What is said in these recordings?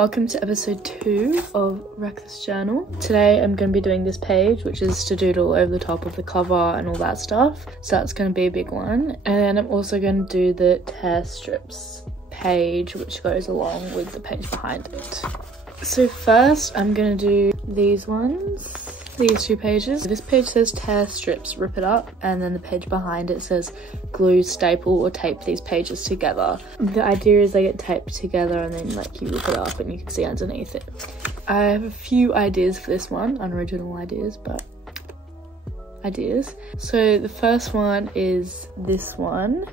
Welcome to episode 2 of Reckless Journal. Today I'm going to be doing this page, which is to doodle over the top of the cover and all that stuff. So that's going to be a big one. And I'm also going to do the tear strips page, which goes along with the page behind it. So first I'm going to do these ones. These 2 pages. This page says tear strips, rip it up, and then the page behind it says glue, staple, or tape these pages together. The idea is they get taped together and then like you rip it up and you can see underneath it. I have a few ideas for this one, unoriginal ideas, but ideas. So the first one is this one,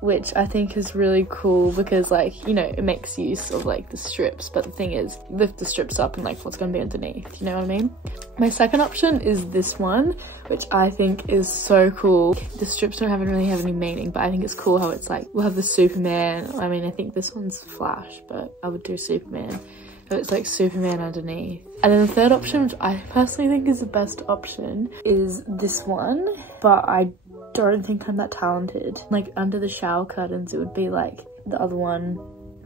which I think is really cool because, like, you know, it makes use of like the strips, but the thing is, lift the strips up and like what's going to be underneath, you know what I mean? My second option is this one, which I think is so cool. The strips don't really have any meaning, but I think it's cool how it's like, we'll have the Superman. I mean, I think this one's Flash, but I would do Superman. So it's like Superman underneath. And then the third option, which I personally think is the best option, is this one, but I don't think I'm that talented. Like under the shower curtains it would be like the other one,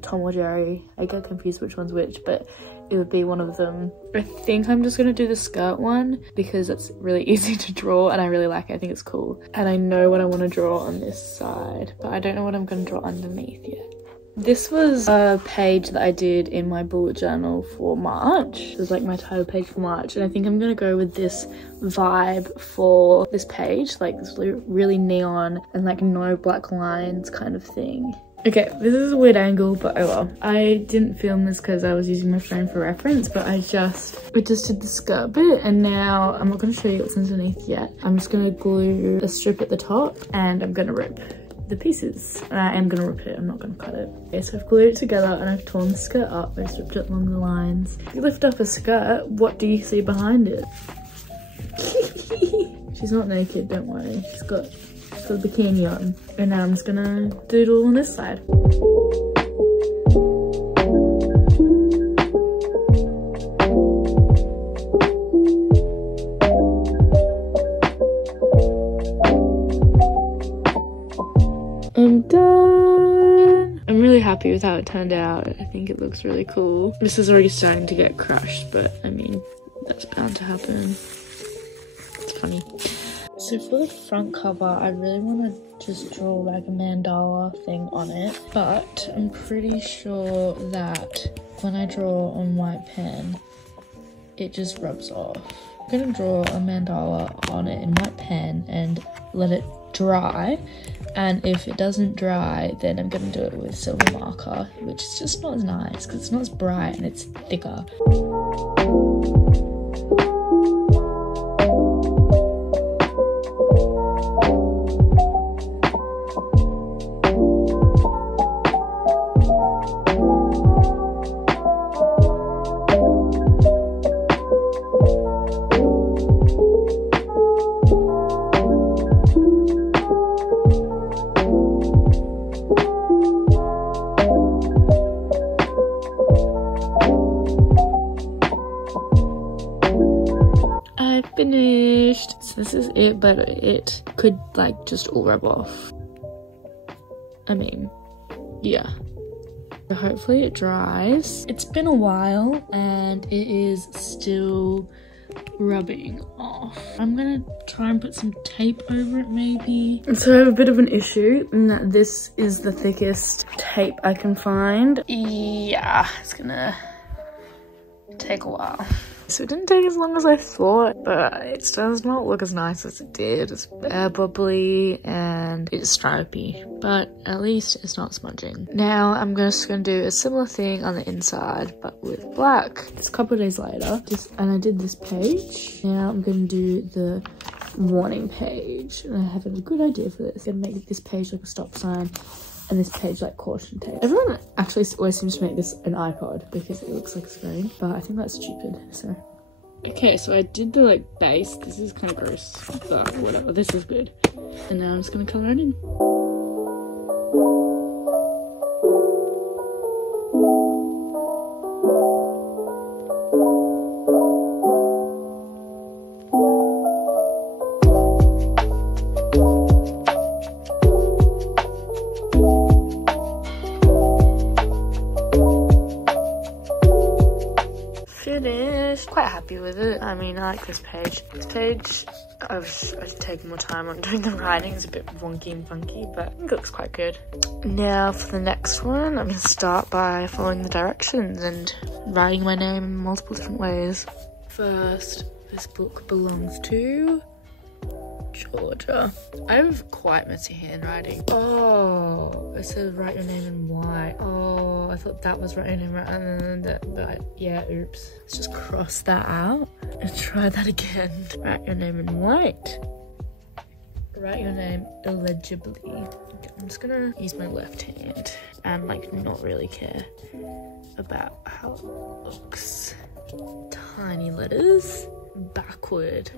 Tom or Jerry. I get confused which one's which, but it would be one of them. I think I'm just gonna do the skirt one because it's really easy to draw and I really like it. I think it's cool. And I know what I want to draw on this side, but I don't know what I'm gonna draw underneath yet. This was a page that I did in my bullet journal for March. It was like my title page for March, and I think I'm gonna go with this vibe for this page, like this really neon and like no black lines kind of thing. Okay, this is a weird angle, but oh well. I didn't film this because I was using my phone for reference, but we just did the skirt bit, and now I'm not gonna show you what's underneath yet. I'm just gonna glue a strip at the top and I'm gonna rip the pieces, and I am gonna rip it, I'm not gonna cut it. Okay, so I've glued it together and I've torn the skirt up. I stripped it along the lines. If you lift up a skirt, what do you see behind it? She's not naked, don't worry. She's got a bikini on. And now I'm just gonna doodle on this side. I'm done. I'm really happy with how it turned out. I think it looks really cool. This is already starting to get crushed, but I mean, that's bound to happen. It's funny. So for the front cover, I really want to just draw like a mandala thing on it, but I'm pretty sure that when I draw on white pen, it just rubs off. I'm gonna draw a mandala on it in white pen and let it dry, and if it doesn't dry then I'm gonna do it with silver marker, which is just not as nice because it's not as bright and it's thicker. Finished. So this is it, but it could like just all rub off. I mean, yeah. So hopefully it dries. It's been a while and it is still rubbing off. I'm gonna try and put some tape over it maybe. So I have a bit of an issue in that this is the thickest tape I can find. Yeah, it's gonna take a while. So it didn't take as long as I thought, but it does not look as nice as it did. It's air bubbly and it's stripy, but at least it's not smudging. Now I'm just gonna do a similar thing on the inside, but with black. It's a couple of days later, and I did this page. Now I'm gonna do the warning page, and I have a good idea for this. I'm gonna make this page like a stop sign, and this page like caution tape. Everyone actually always seems to make this an iPod because it looks like a screen, but I think that's stupid, so. Okay, so I did the like base. This is kind of gross, but whatever, this is good. And now I'm just gonna color it in. quite happy with it. I mean, I like this page. This page, I've taken more time on doing the writing. It's a bit wonky and funky, but I think it looks quite good. Now for the next one, I'm gonna start by following the directions and writing my name in multiple different ways. First, this book belongs to Georgia. I have quite messy handwriting. Oh, it says write your name in white. Oh, I thought that was write your name right, but yeah, oops. Let's just cross that out and try that again. Write your name in white. Write your name illegibly. Okay, I'm just gonna use my left hand and like not really care about how it looks. Tiny letters. Backward.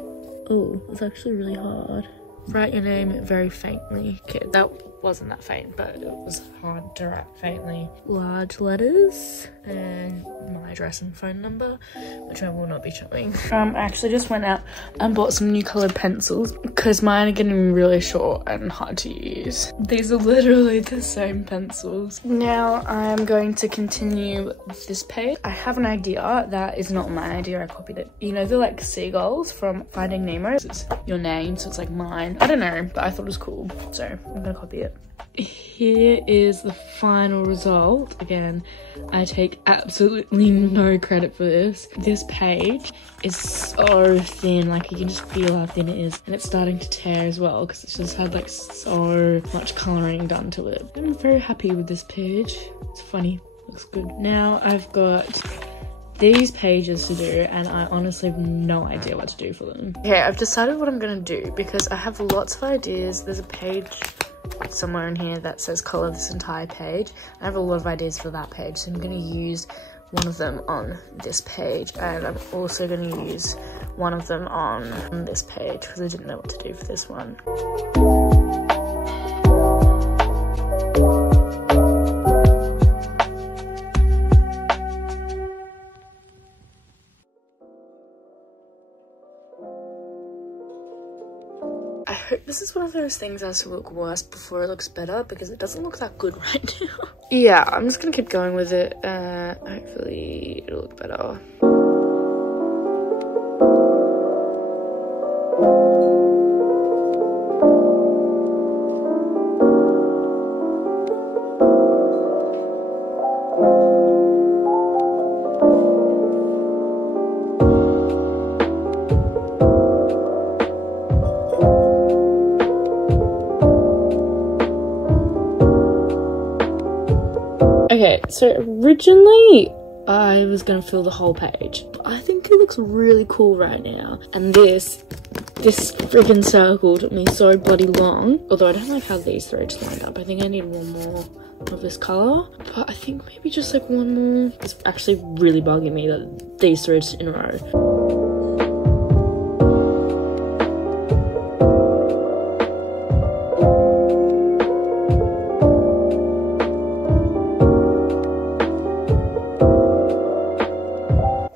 Oh, it's actually really hard. Write your name very faintly. Okay, that wasn't that faint, but it was hard to write faintly. Large letters and my address and phone number, which I will not be showing. I actually just went out and bought some new colored pencils because mine are getting really short and hard to use. These are literally the same pencils. Now I'm going to continue with this page. I have an idea that is not my idea. I copied it. You know, they're like seagulls from Finding Nemo. It's your name, so it's like mine. I don't know, but I thought it was cool, so I'm gonna copy it. Here is the final result. Again, I take absolutely no credit for this. This page is so thin, like you can just feel how thin it is, and it's starting to tear as well because it's just had like so much colouring done to it. I'm very happy with this page. It's funny, looks good. Now I've got these pages to do, and I honestly have no idea what to do for them. Okay, I've decided what I'm gonna do because I have lots of ideas. There's a page somewhere in here that says color this entire page. I have a lot of ideas for that page, so I'm gonna use one of them on this page, and I'm also gonna use one of them on this page because I didn't know what to do for this one. I hope this is one of those things that has to look worse before it looks better because it doesn't look that good right now. Yeah, I'm just gonna keep going with it. Hopefully it'll look better. Okay, so originally I was gonna fill the whole page, but I think it looks really cool right now. And this freaking circle took me so bloody long. Although I don't like how these threads lined up. I think I need one more of this color, but I think maybe just like one more. It's actually really bugging me that these threads in a row.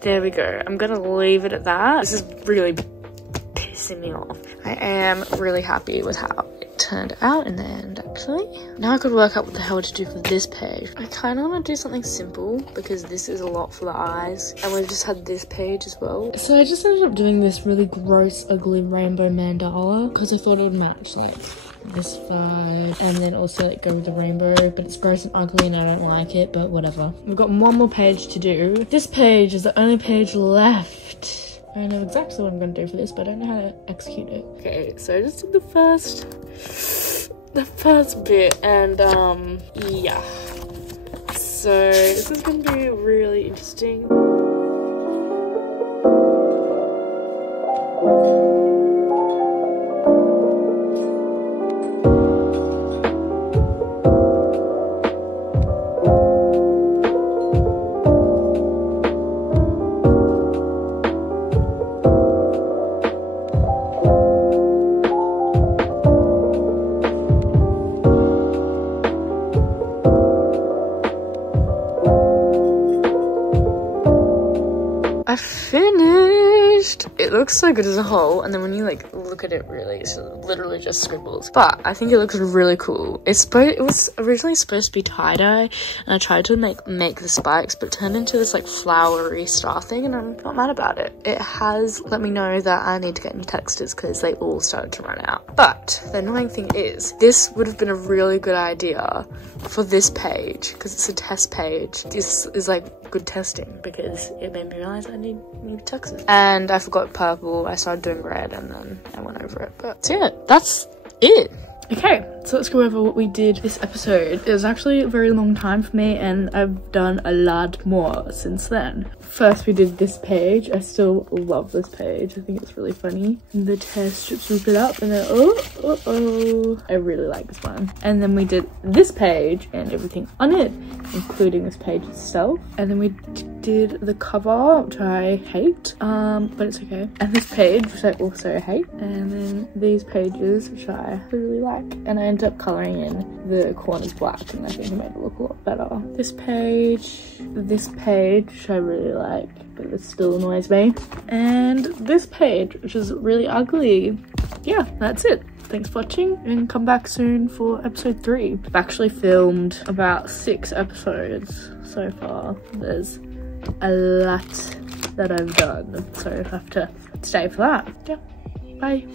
There we go. I'm gonna leave it at that. This is really pissing me off. I am really happy with how it turned out in the end, actually. Now I could work out what the hell to do for this page. I kind of want to do something simple because this is a lot for the eyes. And we've just had this page as well. So I just ended up doing this really gross, ugly rainbow mandala because I thought it would match like this vibe and then also like go with the rainbow, but it's gross and ugly and I don't like it, but whatever. We've got one more page to do. This page is the only page left. I know exactly what I'm going to do for this, but I don't know how to execute it. Okay, so I just did the first bit, and yeah. So this is going to be really interesting. I finished. It looks so good as a whole, and then when you like look look at it really. It's literally just scribbles. But I think it looks really cool. It was originally supposed to be tie-dye, and I tried to make the spikes, but it turned into this like flowery star thing, and I'm not mad about it. It has let me know that I need to get new textures because they all started to run out. But the annoying thing is, this would have been a really good idea for this page because it's a test page. This is like good testing because it made me realize I need new textures. And I forgot purple. I started doing red and then I went over it. But so yeah, that's it. Okay, so let's go over what we did this episode. It was actually a very long time for me, and I've done a lot more since then. First, we did this page. I still love this page. I think it's really funny. And the test strips rip it up, and then oh. I really like this one. And then we did this page and everything on it, including this page itself. And then we did the cover, which I hate, but it's okay. And this page, which I also hate. And then these pages, which I really like. And I ended up colouring in the corners black, and I think it made it look a lot better. This page, which I really like, but it still annoys me. And this page, which is really ugly. Yeah, that's it. Thanks for watching, and come back soon for episode 3. I've actually filmed about 6 episodes so far. There's a lot that I've done, so I have to stay for that. Yeah, bye.